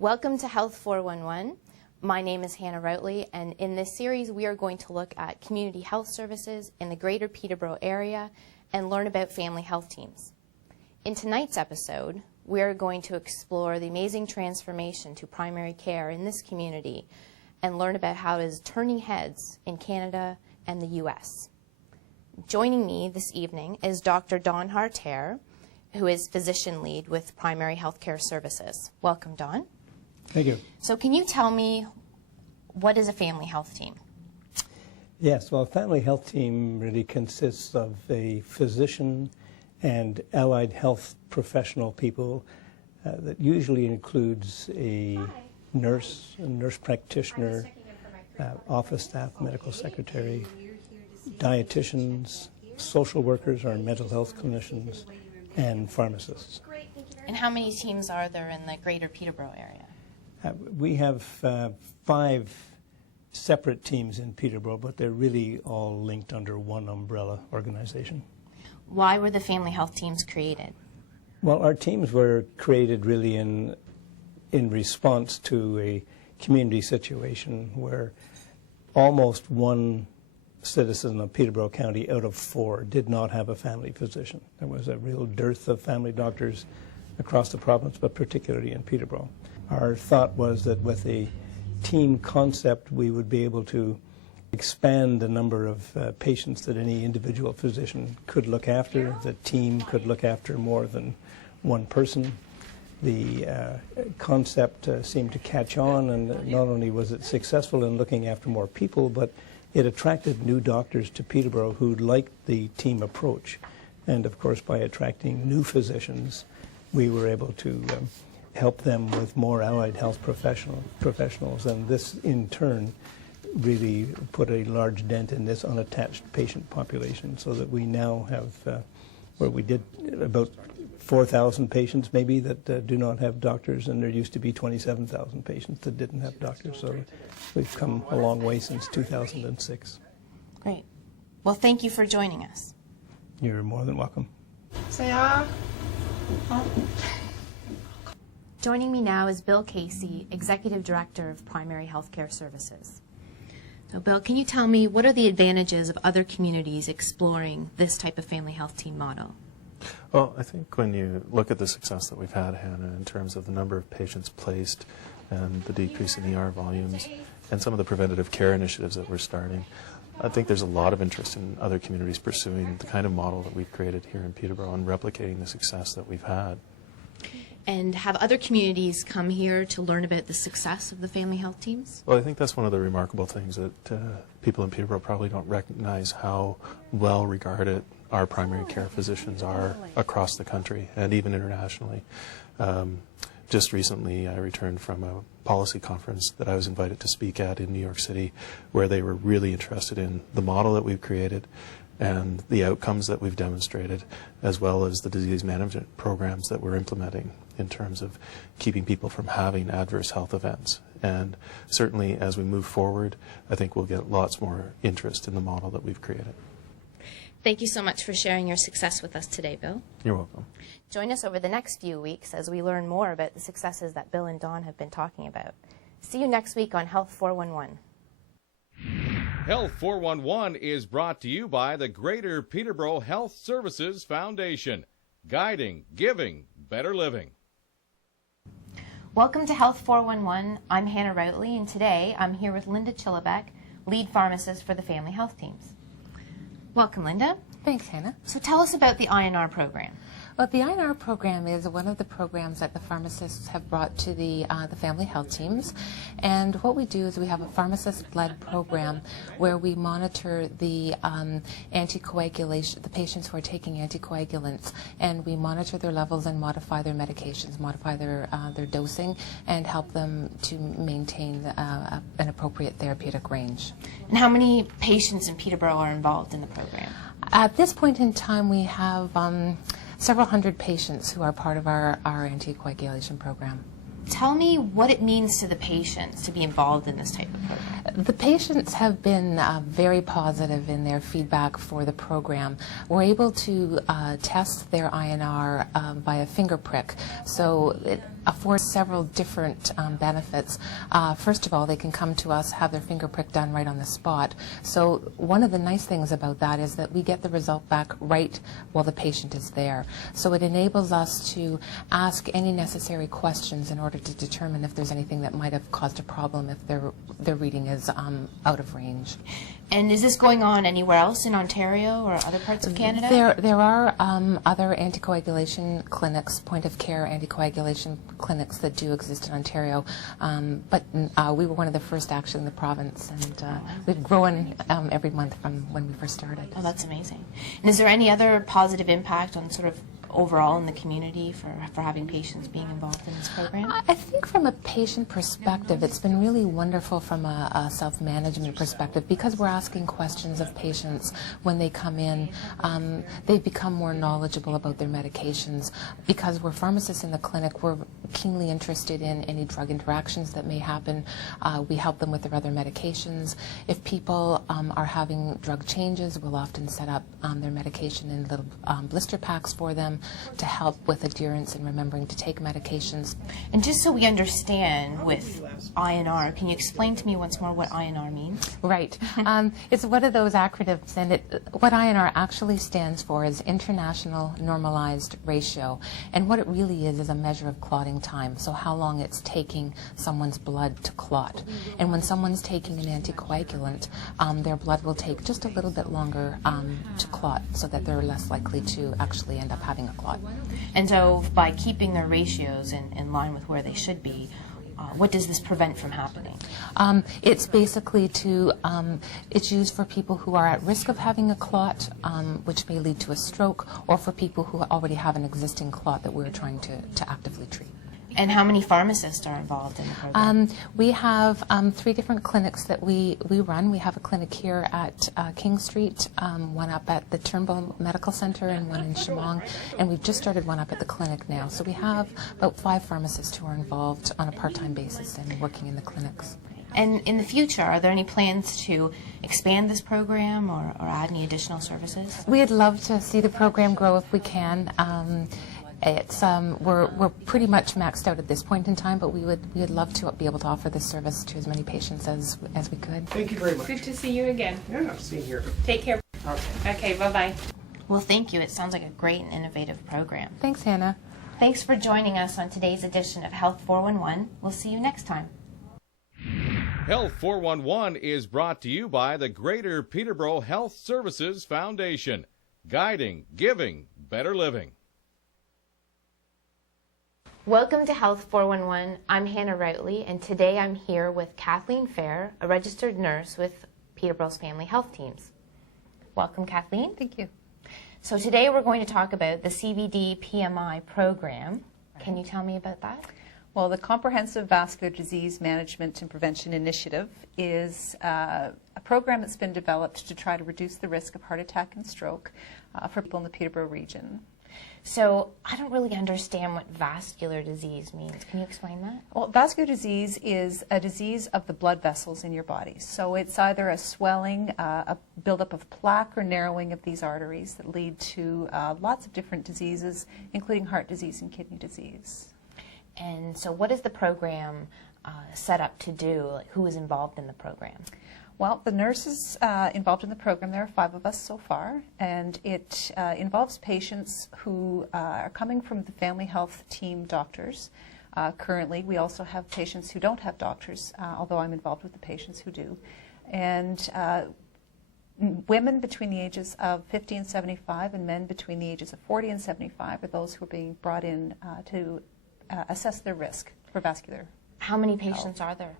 Welcome to Health 411. My name is Hannah Routley, and in this series we are going to look at community health services in the greater Peterborough area and learn about family health teams. In tonight's episode, we are going to explore the amazing transformation to primary care in this community and learn about how it is turning heads in Canada and the U.S. Joining me this evening is Dr. Dawn Harterre, who is physician lead with Primary Healthcare Services. Welcome, Dawn. Thank you. So can you tell me, what is a family health team? Yes, well, a family health team really consists of a physician and allied health professional people that usually includes a nurse practitioner, office staff, medical secretary, dietitians, social workers or mental health clinicians, and pharmacists. And how many teams are there in the greater Peterborough area? We have 5 separate teams in Peterborough, but they're really all linked under one umbrella organization. Why were the family health teams created? Well, our teams were created really in response to a community situation where almost one citizen of Peterborough County out of 4 did not have a family physician. There was a real dearth of family doctors across the province, but particularly in Peterborough. Our thought was that with a team concept, we would be able to expand the number of patients that any individual physician could look after. The team could look after more than one person. The concept seemed to catch on, and not only was it successful in looking after more people, but it attracted new doctors to Peterborough who liked the team approach. And of course, by attracting new physicians, we were able to help them with more allied health professionals, and this in turn really put a large dent in this unattached patient population, so that we now have, where we did about 4,000 patients maybe that do not have doctors, and there used to be 27,000 patients that didn't have doctors, so we've come a long way since 2006. Great. Well, thank you for joining us. You're more than welcome. Say ah. Joining me now is Bill Casey, Executive Director of Primary Healthcare Services. So, Bill, can you tell me what are the advantages of other communities exploring this type of family health team model? Well, I think when you look at the success that we've had, Hannah, in terms of the number of patients placed and the decrease in ER volumes and some of the preventative care initiatives that we're starting, I think there's a lot of interest in other communities pursuing the kind of model that we've created here in Peterborough and replicating the success that we've had. And have other communities come here to learn about the success of the family health teams? Well, I think that's one of the remarkable things that people in Peterborough probably don't recognize, how well regarded our primary care physicians are across the country and even internationally. Just recently I returned from a policy conference that I was invited to speak at in New York City, where they were really interested in the model that we've created and the outcomes that we've demonstrated, as well as the disease management programs that we're implementing in terms of keeping people from having adverse health events. And certainly as we move forward, I think we'll get lots more interest in the model that we've created. Thank you so much for sharing your success with us today, Bill. You're welcome. Join us over the next few weeks as we learn more about the successes that Bill and Dawn have been talking about. See you next week on Health 411. Health 411 is brought to you by the Greater Peterborough Health Services Foundation, guiding, giving, better living. Welcome to Health 411. I'm Hannah Routley, and today I'm here with Linda Chillibeck, lead pharmacist for the family health teams. Welcome, Linda. Thanks, Hannah. So tell us about the INR program. Well, the INR program is one of the programs that the pharmacists have brought to the family health teams. And what we do is we have a pharmacist-led program where we monitor the anticoagulation, the patients who are taking anticoagulants, and we monitor their levels and modify their medications, modify their dosing, and help them to maintain an appropriate therapeutic range. And how many patients in Peterborough are involved in the program? At this point in time, we have several hundred patients who are part of our anticoagulation program. Tell me what it means to the patients to be involved in this type of program. The patients have been very positive in their feedback for the program. We're able to test their INR by a finger prick, so it affords several different benefits. First of all, they can come to us, have their finger prick done right on the spot. So one of the nice things about that is that we get the result back right while the patient is there. So it enables us to ask any necessary questions in order to determine if there's anything that might have caused a problem if their reading is out of range. And is this going on anywhere else in Ontario or other parts of Canada? There are other anticoagulation clinics, point-of-care anticoagulation clinics that do exist in Ontario, but we were one of the first actually in the province, and we've grown every month from when we first started. Oh, that's amazing. And is there any other positive impact on sort of overall in the community for having patients being involved in this program? I think from a patient perspective, it's been really wonderful from a self-management perspective because we're asking questions of patients when they come in. They become more knowledgeable about their medications. Because we're pharmacists in the clinic, we're keenly interested in any drug interactions that may happen. We help them with their other medications. If people are having drug changes, we'll often set up their medication in little blister packs for them to help with adherence and remembering to take medications. And just so we understand with INR, can you explain to me once more what INR means? Right. It's one of those acronyms, and what INR actually stands for is International Normalized Ratio. And what it really is a measure of clotting time, so how long it's taking someone's blood to clot. And when someone's taking an anticoagulant, their blood will take just a little bit longer to clot so that they're less likely to actually end up having a clot. And so by keeping their ratios in line with where they should be, what does this prevent from happening? It's basically it's used for people who are at risk of having a clot, which may lead to a stroke, or for people who already have an existing clot that we're trying to actively treat. And how many pharmacists are involved in the program? We have 3 different clinics that we run. We have a clinic here at King Street, one up at the Turnbull Medical Center, and one in Chemong. And we've just started one up at the clinic now. So we have about 5 pharmacists who are involved on a part-time basis and working in the clinics. And in the future, are there any plans to expand this program or add any additional services? We'd love to see the program grow if we can. We're pretty much maxed out at this point in time, but we would love to be able to offer this service to as many patients as we could. Thank you very much. Good to see you again. Yeah, see you here. Take care. Okay, bye-bye. Well, thank you. It sounds like a great and innovative program. Thanks, Hannah. Thanks for joining us on today's edition of Health 411. We'll see you next time. Health 411 is brought to you by the Greater Peterborough Health Services Foundation. Guiding, giving, better living. Welcome to Health 411. I'm Hannah Routley, and today I'm here with Kathleen Fair, a registered nurse with Peterborough's Family Health Teams. Welcome, Kathleen. Thank you. So today we're going to talk about the CVD PMI program. Can you tell me about that? Well, the Comprehensive Vascular Disease Management and Prevention Initiative is a program that's been developed to try to reduce the risk of heart attack and stroke for people in the Peterborough region. So I don't really understand what vascular disease means. Can you explain that? Well, vascular disease is a disease of the blood vessels in your body. So it's either a swelling, a buildup of plaque, or narrowing of these arteries that lead to lots of different diseases, including heart disease and kidney disease. And so what is the program set up to do? Who is involved in the program? Well, the nurses involved in the program, there are 5 of us so far, and it involves patients who are coming from the family health team doctors. Currently, we also have patients who don't have doctors, although I'm involved with the patients who do. And women between the ages of 50 and 75 and men between the ages of 40 and 75 are those who are being brought in to assess their risk for vascular. How many patients are there?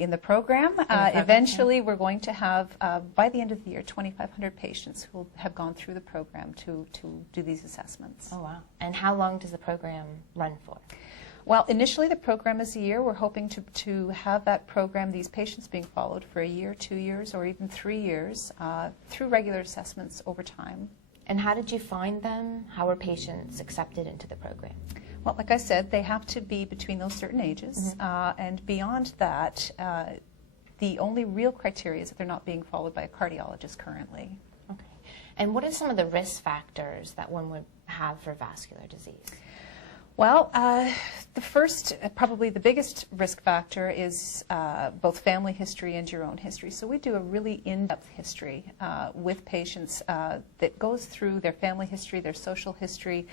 In the program. Eventually, we're going to have, by the end of the year, 2,500 patients who will have gone through the program to do these assessments. Oh, wow. And how long does the program run for? Well, initially the program is a year. We're hoping to have that program, these patients being followed for a year, 2 years, or even 3 years through regular assessments over time. And how did you find them? How were patients accepted into the program? Well, like I said, they have to be between those certain ages, and beyond that, the only real criteria is that they're not being followed by a cardiologist currently. Okay. And what are some of the risk factors that one would have for vascular disease? Well, the first, probably the biggest risk factor is both family history and your own history. So we do a really in-depth history with patients that goes through their family history, their social history,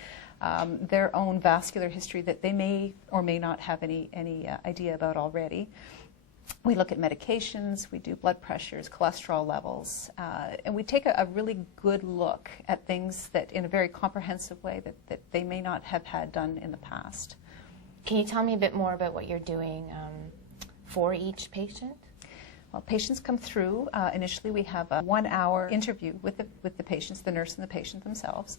their own vascular history that they may or may not have any idea about already. We look at medications, we do blood pressures, cholesterol levels, and we take a really good look at things that in a very comprehensive way that they may not have had done in the past. Can you tell me a bit more about what you're doing for each patient? Well, patients come through. Initially, we have a 1-hour interview with the patients, the nurse and the patient themselves.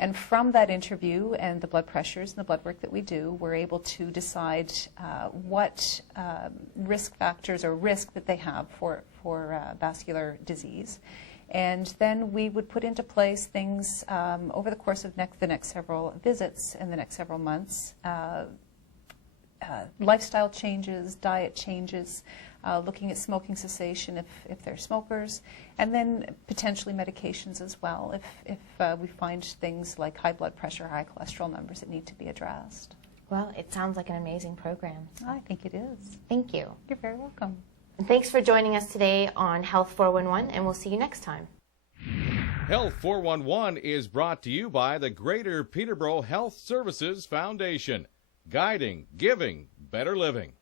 And from that interview and the blood pressures and the blood work that we do, we're able to decide what risk factors or risk that they have for vascular disease. And then we would put into place things over the course of the next several visits and the next several months. Lifestyle changes, diet changes, looking at smoking cessation if they're smokers, and then potentially medications as well if we find things like high blood pressure, high cholesterol numbers that need to be addressed. Well, it sounds like an amazing program. I think it is. Thank you. You're very welcome. And thanks for joining us today on Health 411, and we'll see you next time. Health 411 is brought to you by the Greater Peterborough Health Services Foundation, guiding, giving, better living.